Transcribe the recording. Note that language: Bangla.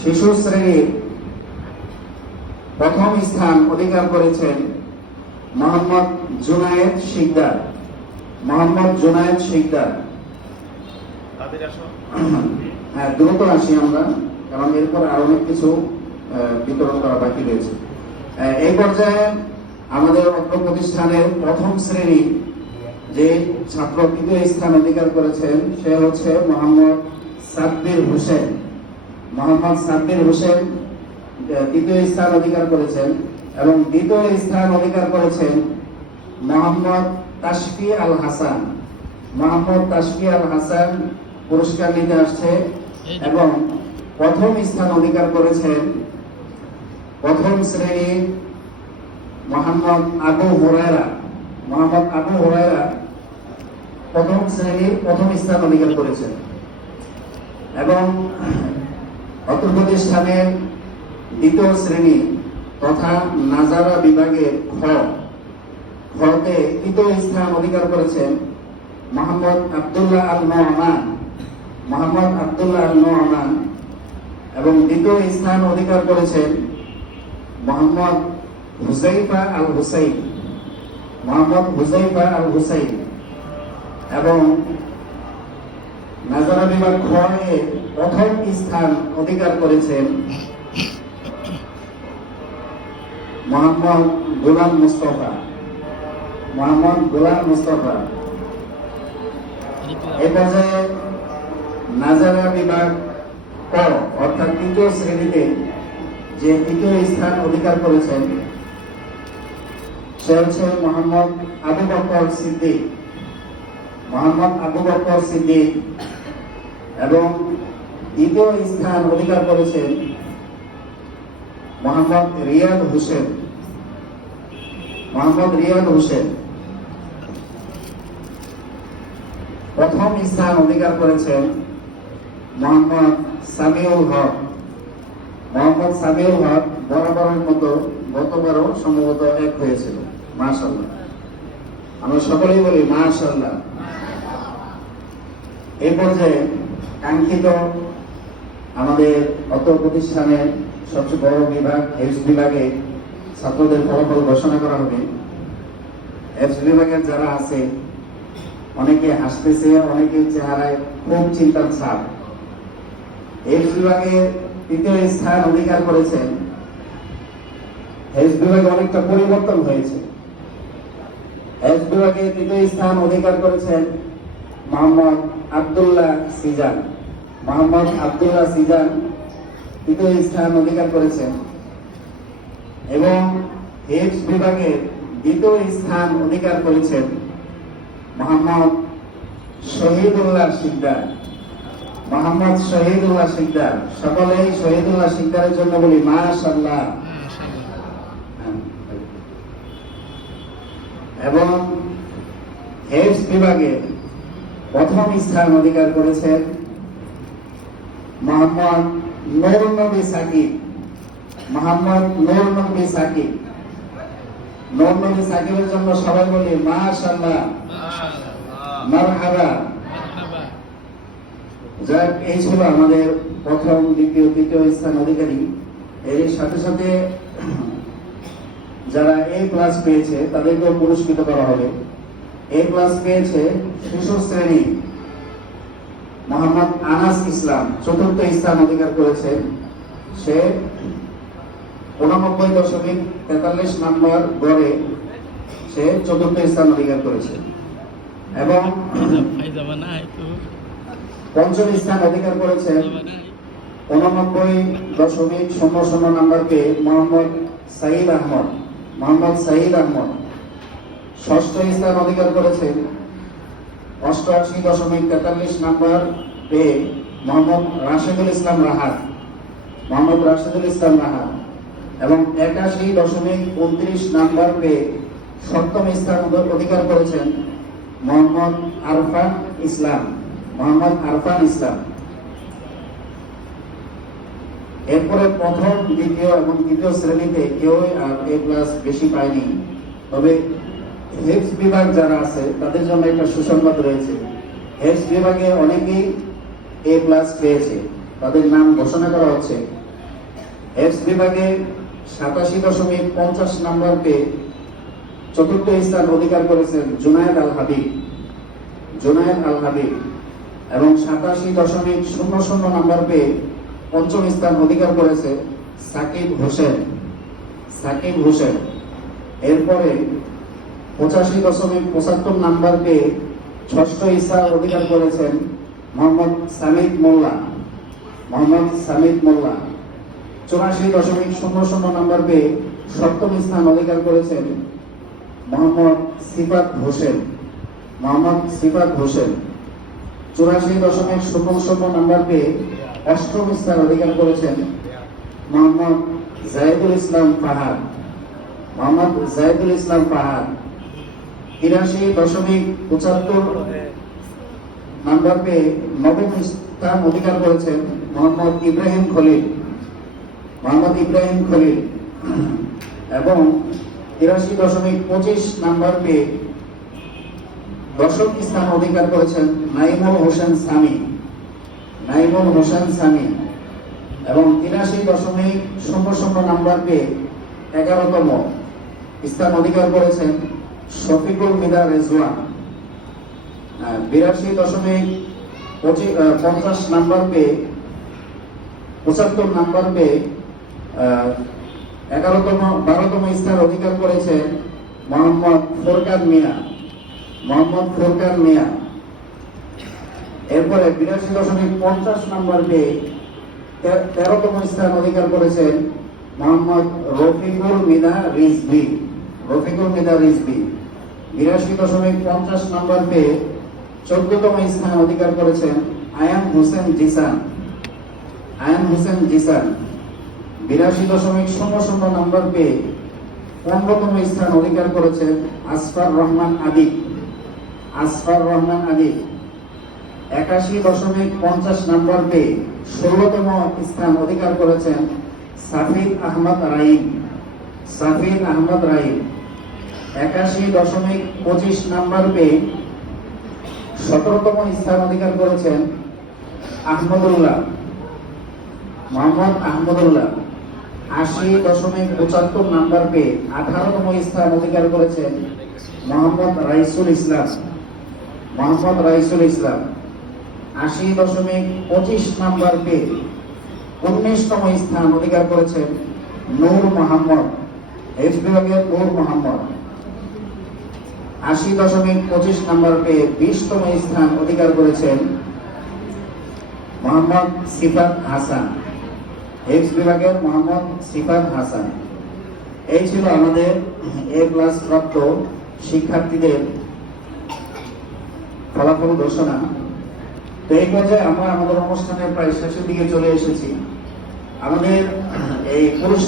শিশু শ্রেণীর প্রথম স্থান অধিকার করেছেন মোহাম্মদ জুনায়েদ শিকদার। মোহাম্মদ জুনায়েদ শিকদার। হ্যাঁ, দ্রুত আসি আমরা, কারণ এরপর আরো অনেক কিছু বিতরণ করা বাকি রয়েছে। এই পর্যায়ে আমাদের অত্র প্রতিষ্ঠানের প্রথম শ্রেণী যে ছাত্র তৃতীয় স্থান অধিকার করেছেন সে হচ্ছে মোহাম্মদ সাব্বির হোসেন। মোহাম্মদ সাব্বির হোসেন তৃতীয় স্থান অধিকার করেছেন এবং দ্বিতীয় স্থান অধিকার করেছেন মোহাম্মদ তাশফি আল হাসান। মোহাম্মদ তাশফি আল হাসান পুরস্কার নিতে আসছে এবং প্রথম স্থান অধিকার করেছেন প্রথম শ্রেণী মোহাম্মদ আবু হুরায়রা। মোহাম্মদ আবু হুরায়রা প্রথম শ্রেণীর প্রথম স্থান অধিকার করেছেন এবং অত্র প্রতিষ্ঠানের দ্বিতীয় শ্রেণী তথা নাজারা বিভাগের খতে তৃতীয় স্থান অধিকার করেছেন মোহাম্মদ আব্দুল্লাহ আল নোমান। মোহাম্মদ আব্দুল্লাহ আল নোমান এবং দ্বিতীয় স্থান অধিকার করেছেন মোহাম্মদ হুজাইফা আল হুসাইন। মোহাম্মদ হুজাইফা আল হুসাইন এবং নাজারা বিভাগ খ এ প্রথম স্থান অধিকার করেছেন মোহাম্মদ গোলাম মুস্তফা। মোহাম্মদ গোলাম মুস্তফা। এই পর্যায়ে নাজারা বিভাগ ক অর্থাৎ তৃতীয় শ্রেণীতে যে তৃতীয় স্থান অধিকার করেছেন সে হচ্ছে মোহাম্মদ আবু বকর সিদ্দিক। মোহাম্মদ আবু বকর সিদ্দিক এবং দ্বিতীয় স্থান অধিকার করেছেন মোহাম্মদ রিয়াদ হোসেন। মোহাম্মদ রিয়াদ হোসেন প্রথম স্থান অধিকার করেছেন মোহাম্মদ সামিউল হক। মোহাম্মদ সামিউল হক বরাবরের মতো গতবারও সম্ভবত এক হয়েছিল। মাশাআল্লাহ, আমরা সকলেই বলি মাশাআল্লাহ। এই পর্যায়ে কাঙ্ক্ষিত আমাদের অত্র প্রতিষ্ঠানের সবচেয়ে বড় বিভাগ এফস বিভাগে ছাত্রদের ফলাফল ঘোষণা করা হবে। এফস বিভাগের যারা আছে অনেকে হাসতেছে, অনেকে চেহারায় খুব চিন্তার ছাপ। এফস বিভাগে তৃতীয় স্থান অধিকার করেছেন। এফস বিভাগে অনেকটা পরিবর্তন হয়েছে। এফস বিভাগে তৃতীয় স্থান অধিকার করেছেন মোহাম্মদ আব্দুল্লাহ সিজান। মোহাম্মদ আব্দুল্লাহ সিজান তৃতীয় স্থান অধিকার করেছেন এবং এফস বিভাগে দ্বিতীয় স্থান অধিকার করেছেন মোহাম্মদ শহীদুল্লাহ শিকদার। মোহাম্মদ শহীদুল্লাহ শিকদার। সকলেই শহীদুল্লাহ শিকদারের জন্য বলি মাশাআল্লাহ। এবং এফস বিভাগে প্রথম স্থান অধিকার করেছেন মোহাম্মদ নূর নবী সাকিব। মোহাম্মদ নূর নবী সাকিব। নূর নবী সাকিবের জন্য সবাই বলি মাশাআল্লাহ, মারহাবা। যাক, এই ছিল আমাদের প্রথম, দ্বিতীয়, তৃতীয় স্থান অধিকারী। এর সাথে সাথে যারা এই ক্লাস পেয়েছে তাদেরকেও পুরস্কৃত করা হবে। এই ক্লাস পেয়েছে শিশু শ্রেণী মোহাম্মদ আনাস ইসলাম, চতুর্থ স্থান অধিকার করেছে। সে 89.43 নম্বর গড়ে সে চতুর্থ স্থান অধিকার করেছে এবং পঞ্চম স্থান অধিকার করেছে 89.00 নম্বর পেয়ে মোহাম্মদ সাইদ আহমদ। মোহাম্মদ সাইদ আহমদ ষষ্ঠ স্থান অধিকার করেছেন 88.43 নম্বর পেয়ে মোহাম্মদ রাশেদুল ইসলাম রাহাত। মোহাম্মদ রাশেদুল ইসলাম রাহাত এবং 81.29 নম্বর পেয়ে সপ্তম স্থান অধিকার করেছেন মোহাম্মদ আরফান ইসলাম। মোহাম্মদ আরফান ইসলাম। এরপরে প্রথম, দ্বিতীয় এবং তৃতীয় শ্রেণীতে কেউ আর এ প্লাস বেশি পায়নি। তবে হেফস বিভাগ যারা আছে তাদের জন্য একটা সুসংবাদ রয়েছে। হেফস বিভাগে অনেকেই এ প্লাস পেয়েছে, তাদের নাম ঘোষণা করা হচ্ছে। এফস বিভাগে 87.50 নম্বর পেয়ে চতুর্থ স্থান অধিকার করেছেন জুনায়েদ আল হাবিব। এবং 87.00 নম্বর পেয়ে পঞ্চম স্থান অধিকার করেছে সাকিব হোসেন। এরপরে 85.75 নম্বর পেয়ে ষষ্ঠ স্থান অধিকার করেছেন মোহাম্মদ সামিদ মোল্লা। 84.00 নম্বর পেয়ে সপ্তম স্থান অধিকার করেছেন মোহাম্মদ সিফাত হোসেন। 84.00 নম্বর পেয়ে অষ্টম স্থান অধিকার করেছেন মোহাম্মদ জাহিদুল ইসলাম পাহাড়। 83.75 নম্বর পেয়ে নবম স্থান অধিকার করেছেন মোহাম্মদ ইব্রাহিম খলিল। এবং 83.25 নম্বর পেয়ে দশম স্থান অধিকার করেছেন নাইমুল হোসেন সামি। এবং 83.00 নম্বর পেয়ে 11তম স্থান অধিকার করেছেন শফিকুল মিদা রেজওয়ান। 82.50 নম্বর পেয়ে 75 নম্বর পেয়ে 12তম স্থান অধিকার করেছেন মোহাম্মদ ফোরকান মিয়া। এরপরে 82.50 নম্বর পেয়ে 13তম স্থান অধিকার করেছেন মোহাম্মদ রফিকুল মিদা রিজভি। 82.50 নম্বর পেয়ে 14তম স্থান অধিকার করেছেন আয়ান হোসেন জিসান। 82.00 নম্বর পেয়ে 15তম স্থান অধিকার করেছেন আসফার রহমান আদিব। 81.50 নম্বর পেয়ে 16তম স্থান অধিকার করেছেন সাফির আহমদ রাইম। 81.25 নম্বর পেয়ে 17তম স্থান অধিকার করেছেন মোহাম্মদ আহমদুল্লাহ। 80.75 নম্বর পেয়ে 18তম স্থান অধিকার করেছেন মোহাম্মদ রাইসুল ইসলাম। 80.25 নম্বর পেয়ে 19তম স্থান অধিকার করেছেন নূর মোহাম্মদ। 80.25 নম্বর পেয়ে 20তম স্থান অধিকার করেছেন মোহাম্মদ সিফাত হাসান। এই ছিল আমাদের এ ক্লাস প্রাপ্ত শিক্ষার্থীদের ফলাফল ঘোষণা। তো এই পর্যায়ে আমরা আমাদের অনুষ্ঠানের প্রায় শেষের দিকে চলে এসেছি। আমাদের এই পুরস্কার